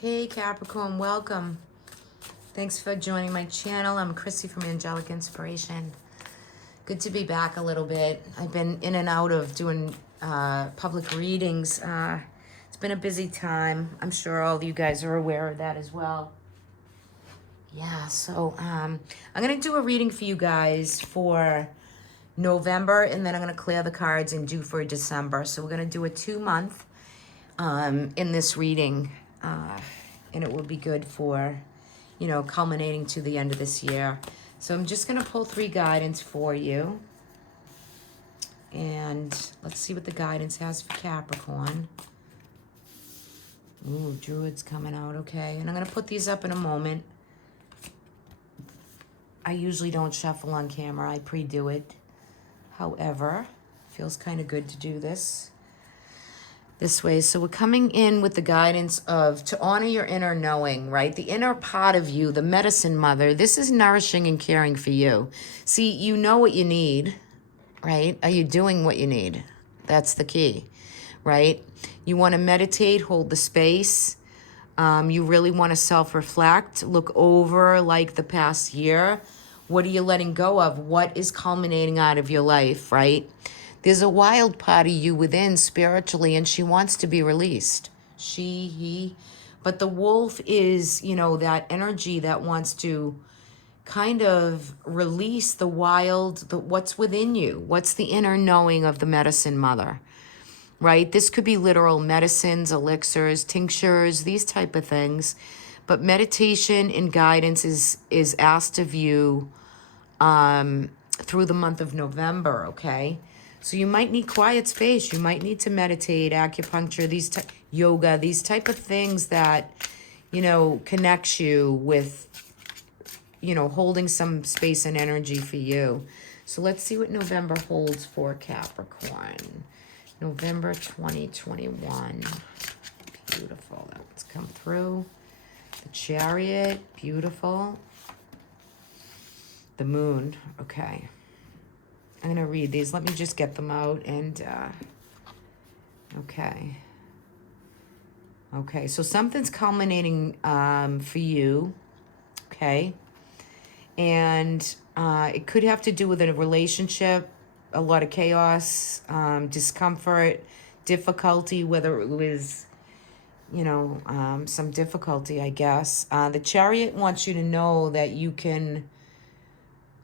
Hey Capricorn, welcome. Thanks for joining my channel. I'm Chrissy from Angelic Inspiration. Good to be back a little bit. I've been in and out of doing public readings. It's been a busy time. I'm sure all of you guys are aware of that as well. Yeah, so I'm going to do a reading for you guys for November, and then I'm going to clear the cards and do for December. So we're going to do a 2-month in this reading. And it will be good for, you know, culminating to the end of this year. So I'm just going to pull 3 guidance for you. And let's see what the guidance has for Capricorn. Ooh, Druid's coming out, okay. And I'm going to put these up in a moment. I usually don't shuffle on camera. I pre-do it. However, feels kind of good to do this way. So we're coming in with the guidance of to honor your inner knowing, right? The inner part of you, the medicine mother, this is nourishing and caring for you. See, you know what you need, right? Are you doing what you need? That's the key, right? You want to meditate, hold the space. You really want to self-reflect, look over like the past year. What are you letting go of? What is culminating out of your life, right? There's a wild part of you within spiritually, and she wants to be released. She, he. But the wolf is, you know, that energy that wants to kind of release the wild, what's within you. What's the inner knowing of the medicine mother, right? This could be literal medicines, elixirs, tinctures, these type of things. But meditation and guidance is asked of you through the month of November, okay? So you might need quiet space. You might need to meditate, acupuncture, yoga, these type of things that, you know, connects you with, you know, holding some space and energy for you. So let's see what November holds for Capricorn. November 2021. Beautiful. That's come through. The Chariot. Beautiful. The Moon. Okay. I'm going to read these. Let me just get them out and, okay. Okay, so something's culminating for you, okay? And it could have to do with a relationship, a lot of chaos, discomfort, difficulty, whether it was, you know, some difficulty, I guess. The Chariot wants you to know that you can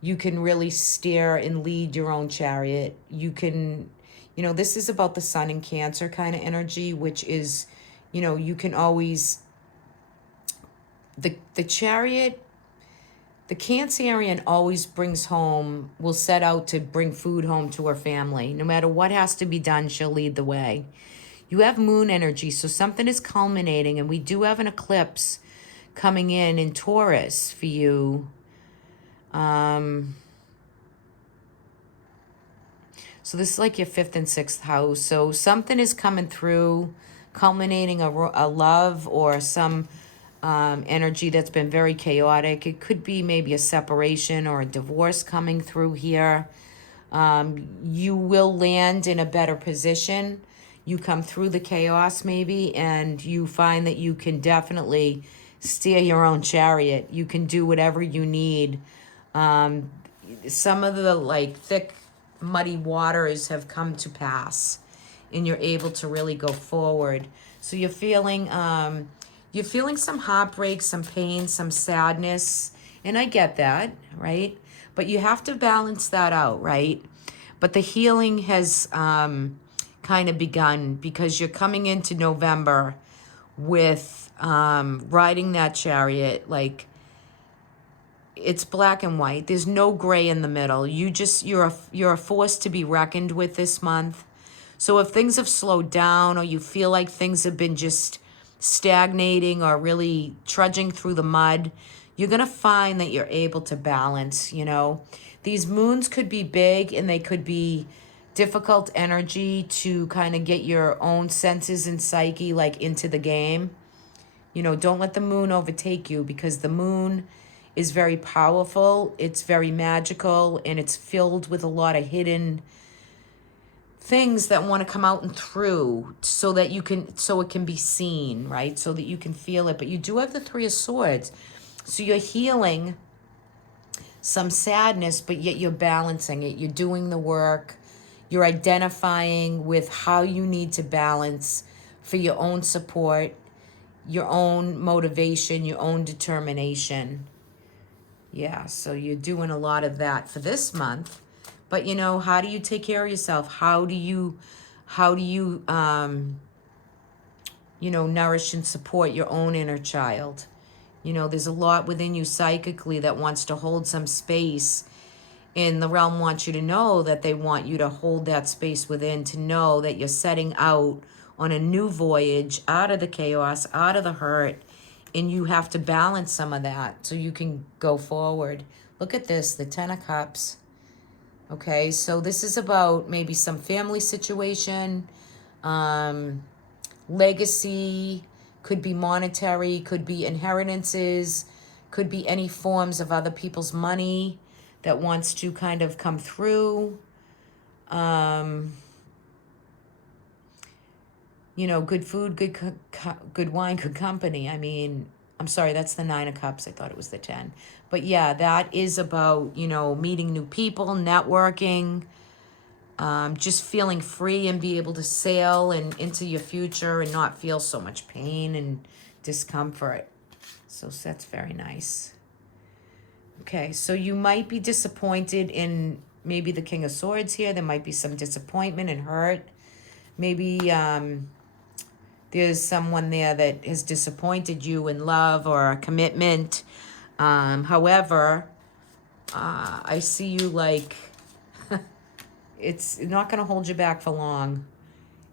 really steer and lead your own chariot. You can, you know, this is about the sun in Cancer kind of energy, which is, you know, you can always, the Chariot, the Cancerian always brings home, will set out to bring food home to her family. No matter what has to be done, she'll lead the way. You have moon energy, so something is culminating, and we do have an eclipse coming in Taurus for you. So this is like your 5th and 6th house. So something is coming through, culminating a love or some energy that's been very chaotic. It could be maybe a separation or a divorce coming through here. You will land in a better position. You come through the chaos maybe, and you find that you can definitely steer your own chariot. You can do whatever you need. Some of the like thick, muddy waters have come to pass, and you're able to really go forward. So you're feeling some heartbreak, some pain, some sadness, and I get that, right? But you have to balance that out, right? But the healing has kind of begun because you're coming into November with riding that chariot like. It's black and white. There's no gray in the middle. You're a force to be reckoned with this month. So if things have slowed down or you feel like things have been just stagnating or really trudging through the mud, you're going to find that you're able to balance, you know. These moons could be big and they could be difficult energy to kind of get your own senses and psyche like into the game. You know, don't let the moon overtake you because the moon is very powerful, it's very magical, and it's filled with a lot of hidden things that want to come out and through so that you can, so it can be seen, right? So that you can feel it. But you do have the Three of Swords. So you're healing some sadness, but yet you're balancing it. You're doing the work. You're identifying with how you need to balance for your own support, your own motivation, your own determination. Yeah, so you're doing a lot of that for this month. But, you know, how do you take care of yourself? How do you you know, nourish and support your own inner child? You know, there's a lot within you psychically that wants to hold some space. And the realm wants you to know that they want you to hold that space within, to know that you're setting out on a new voyage out of the chaos, out of the hurt, and you have to balance some of that so you can go forward. Look at this, the Ten of Cups. Okay, so this is about maybe some family situation, legacy, could be monetary, could be inheritances, could be any forms of other people's money that wants to kind of come through. You know, good food, good wine, good company. I mean, I'm sorry, that's the Nine of Cups. I thought it was the 10. But yeah, that is about, you know, meeting new people, networking, just feeling free and be able to sail and into your future and not feel so much pain and discomfort. So that's very nice. Okay, so you might be disappointed in maybe the King of Swords here. There might be some disappointment and hurt. Maybe there's someone there that has disappointed you in love or a commitment. However, I see you like it's not going to hold you back for long.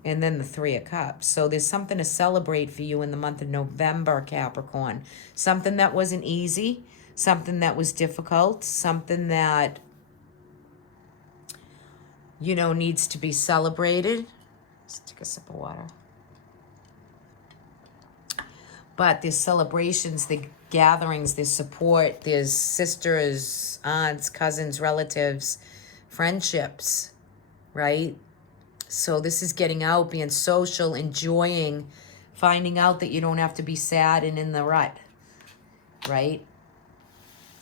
And then the Three of Cups. So there's something to celebrate for you in the month of November, Capricorn. Something that wasn't easy, something that was difficult, something that, you know, needs to be celebrated. Let's take a sip of water. But there's celebrations, there's gatherings, there's support, there's sisters, aunts, cousins, relatives, friendships, right? So this is getting out, being social, enjoying, finding out that you don't have to be sad and in the rut, right?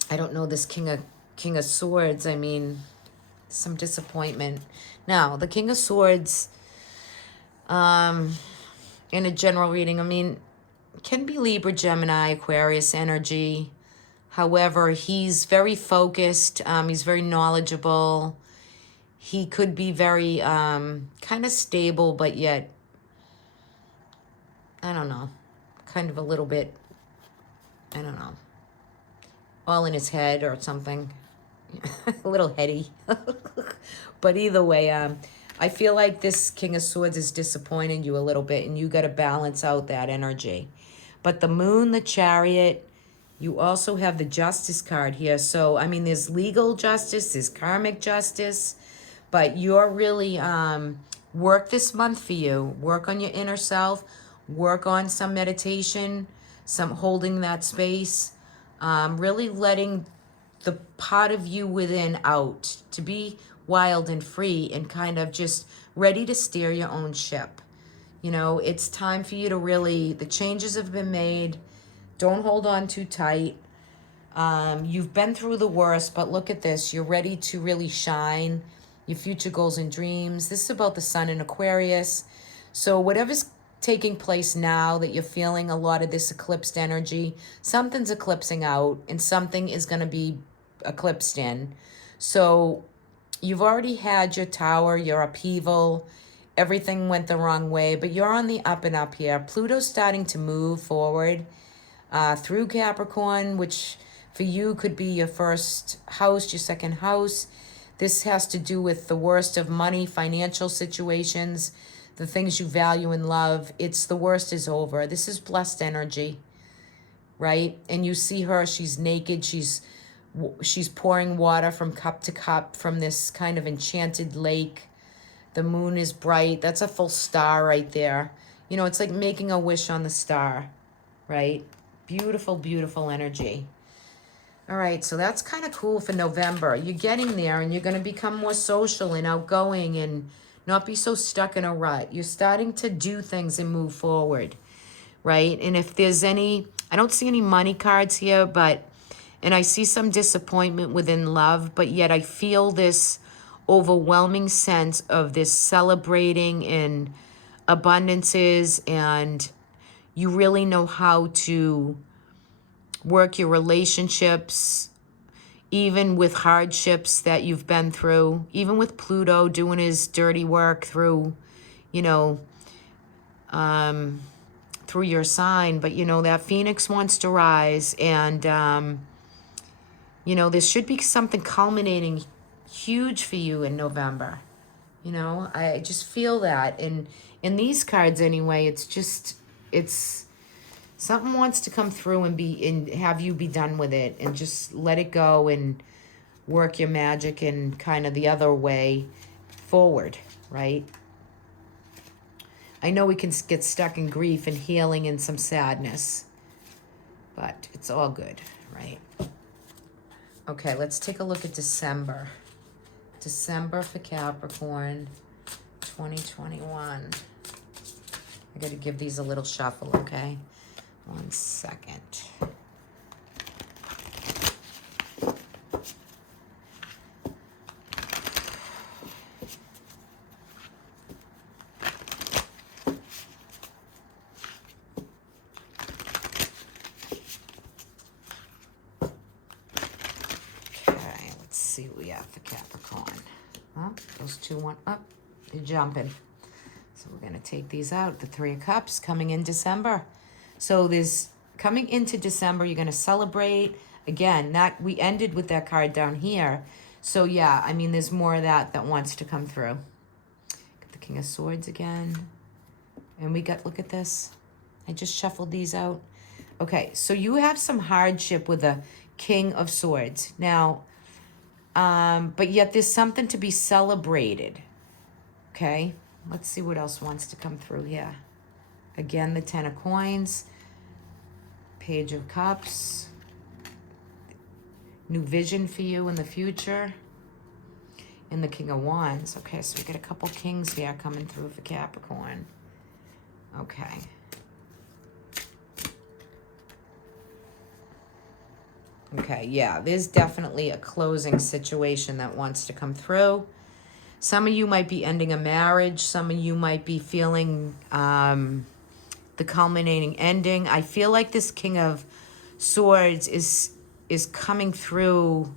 I don't know this King of Swords. I mean, some disappointment. Now, the King of Swords, in a general reading, I mean, can be Libra, Gemini, Aquarius energy. However, he's very focused. He's very knowledgeable. He could be very kind of stable, but yet, I don't know, kind of a little bit, I don't know, all in his head or something. A little heady. But either way, I feel like this King of Swords is disappointing you a little bit, and you got to balance out that energy. But the Moon, the Chariot, you also have the Justice card here. So, I mean, there's legal justice, there's karmic justice, but you're really, work this month for you. Work on your inner self, work on some meditation, some holding that space, really letting the part of you within out to be wild and free and kind of just ready to steer your own ship. You know, it's time for you to really, the changes have been made. Don't hold on too tight. You've been through the worst, but look at this. You're ready to really shine. Your future goals and dreams. This is about the Sun in Aquarius. So whatever's taking place now that you're feeling a lot of this eclipsed energy, something's eclipsing out and something is going to be eclipsed in. So you've already had your tower, your upheaval, everything went the wrong way, but you're on the up and up here. Pluto's starting to move forward through Capricorn, which for you could be your first house, your second house. This has to do with the worst of money, financial situations, the things you value and love. It's the worst is over. This is blessed energy, right? And you see her, she's naked, she's pouring water from cup to cup from this kind of enchanted lake. The moon is bright. That's a full star right there. You know, it's like making a wish on the star, right? Beautiful, beautiful energy. All right, so that's kind of cool for November. You're getting there and you're going to become more social and outgoing and not be so stuck in a rut. You're starting to do things and move forward, right? And if there's any, I don't see any money cards here, but, and I see some disappointment within love, but yet I feel this overwhelming sense of this celebrating and abundances, and you really know how to work your relationships, even with hardships that you've been through, even with Pluto doing his dirty work through, you know, through your sign. But, you know, that Phoenix wants to rise, and, you know, there should be something culminating huge for you in November. You know, I just feel that. And in these cards anyway, it's just, it's something wants to come through and have you be done with it and just let it go and work your magic in kind of the other way forward, right? I know we can get stuck in grief and healing and some sadness, but it's all good, right? Okay, let's take a look at December. December for Capricorn, 2021. I got to give these a little shuffle, okay? 1 second. Okay, let's see what we have for Capricorn. Oh, those two went up. You're jumping. So we're going to take these out. The Three of Cups coming in December. So there's coming into December, you're going to celebrate. Again, that we ended with that card down here. So yeah, I mean, there's more of that wants to come through. Got the King of Swords again. And we got, look at this. I just shuffled these out. Okay, so you have some hardship with the King of Swords. Now, but yet there's something to be celebrated. Okay, let's see what else wants to come through here. Again, the Ten of Coins, Page of Cups, new vision for you in the future, and the King of Wands. Okay, so we got a couple kings here coming through for Capricorn. Okay. Okay, yeah, there's definitely a closing situation that wants to come through. Some of you might be ending a marriage. Some of you might be feeling the culminating ending. I feel like this King of Swords is coming through.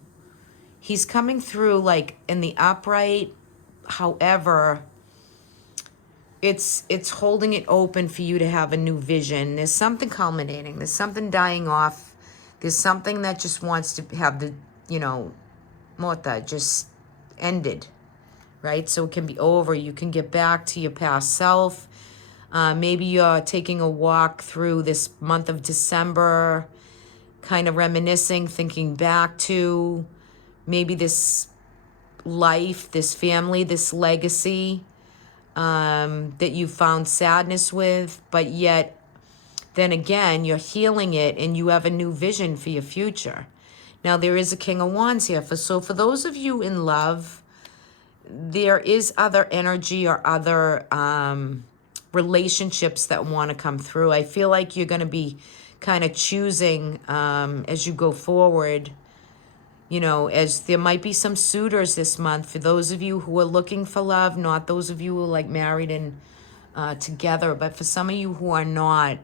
He's coming through like in the upright. However, it's holding it open for you to have a new vision. There's something culminating. There's something dying off. There's something that just wants to have the, you know, Mota just ended, right? So it can be over. You can get back to your past self. Maybe you're taking a walk through this month of December, kind of reminiscing, thinking back to maybe this life, this family, this legacy that you found sadness with, but yet then again, you're healing it and you have a new vision for your future. Now, there is a King of Wands here. So for those of you in love, there is other energy or other relationships that want to come through. I feel like you're going to be kind of choosing as you go forward, you know, as there might be some suitors this month for those of you who are looking for love, not those of you who are like married and together, but for some of you who are not,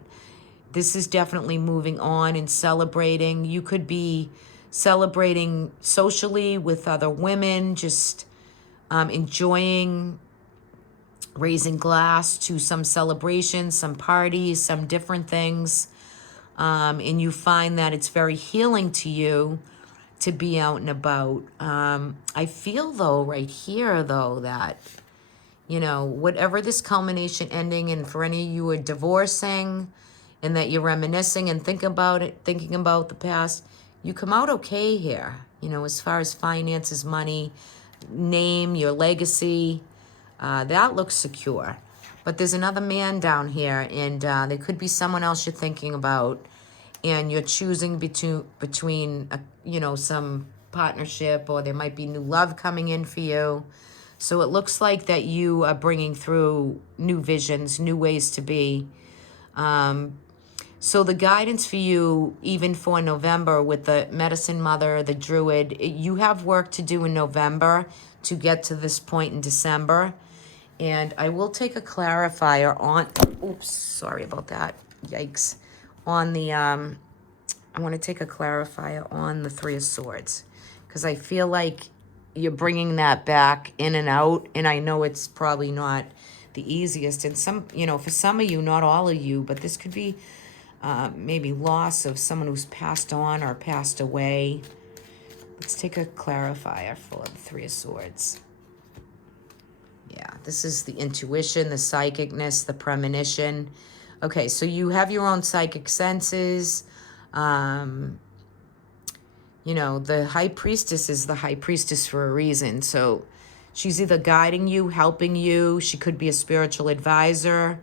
this is definitely moving on and celebrating. You could be celebrating socially with other women, just enjoying, raising glass to some celebrations, some parties, some different things. And you find that it's very healing to you to be out and about. I feel though, right here though, that, you know, whatever this culmination ending, and for any of you who are divorcing, and that you're reminiscing and thinking about the past, you come out okay here. You know, as far as finances, money, name, your legacy, that looks secure. But there's another man down here, and there could be someone else you're thinking about, and you're choosing between you know, some partnership, or there might be new love coming in for you. So it looks like that you are bringing through new visions, new ways to be. So the guidance for you, even for November with the medicine mother, the druid, you have work to do in November to get to this point in December. And I will take a clarifier on, oops, sorry about that. Yikes. On the, I want to take a clarifier on the Three of Swords, because I feel like you're bringing that back in and out. And I know it's probably not the easiest. And some, you know, for some of you, not all of you, but this could be maybe loss of someone who's passed on or passed away. Let's take a clarifier for the Three of Swords. Yeah, this is the intuition, the psychicness, the premonition. Okay, so you have your own psychic senses. You know, the High Priestess is the High Priestess for a reason. So she's either guiding you, helping you. She could be a spiritual advisor.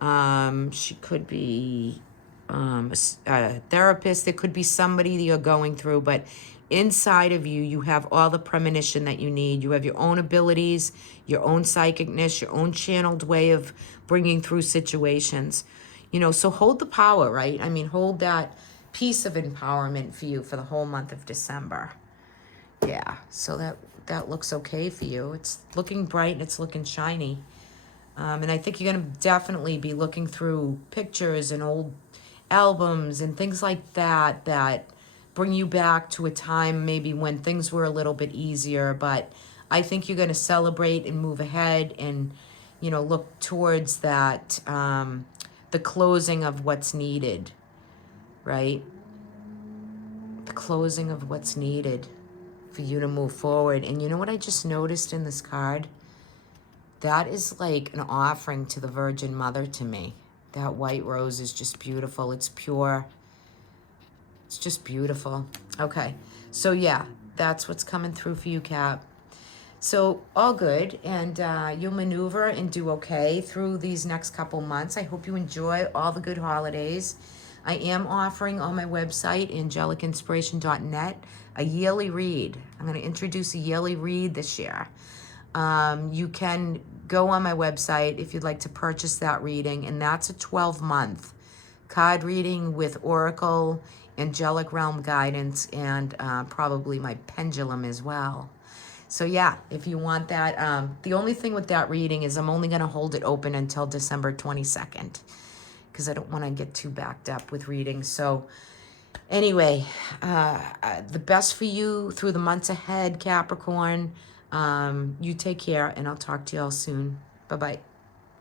She could be a therapist. There could be somebody that you're going through, but inside of you, you have all the premonition that you need. You have your own abilities, your own psychicness, your own channeled way of bringing through situations. You know, so hold the power, right? I mean, hold that piece of empowerment for you for the whole month of December. Yeah, so that looks okay for you. It's looking bright and it's looking shiny. And I think you're going to definitely be looking through pictures and old albums and things like that that bring you back to a time maybe when things were a little bit easier. But I think you're going to celebrate and move ahead and, you know, look towards that, the closing of what's needed, right? The closing of what's needed for you to move forward. And you know what I just noticed in this card? That is like an offering to the Virgin Mother to me. That white rose is just beautiful. It's pure. It's just beautiful. Okay. So yeah, that's what's coming through for you, Cap. So all good. And you'll maneuver and do okay through these next couple months. I hope you enjoy all the good holidays. I am offering on my website, angelicinspiration.net, a yearly read. I'm going to introduce a yearly read this year. You can go on my website if you'd like to purchase that reading, and that's a 12-month card reading with Oracle, Angelic Realm guidance, and probably my pendulum as well. So yeah, if you want that, the only thing with that reading is I'm only going to hold it open until December 22nd because I don't want to get too backed up with readings. So anyway, the best for you through the months ahead, Capricorn. You take care, and I'll talk to you all soon. Bye-bye.